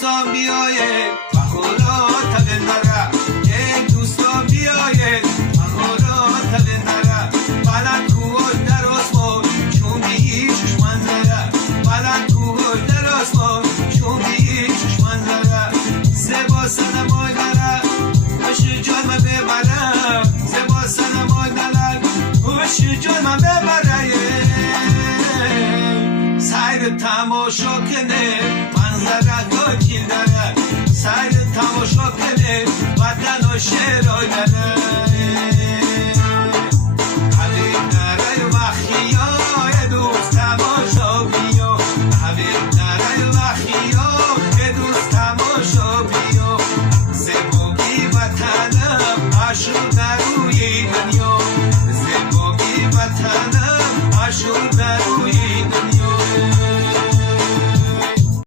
دوستان بیایید بخورات بندره یک دوستان بیایید بخورات بندره بلد کوه در آسمان چون بیشش منظره بلد کوه در آسمان چون بیشش منظره زبا سنمای داره خوش جان من ببره زبا سنمای داره خوش جان من ببره سیر تماشا کنه منظره گل داره سیر تماشا کنه وطن و شعرهای داره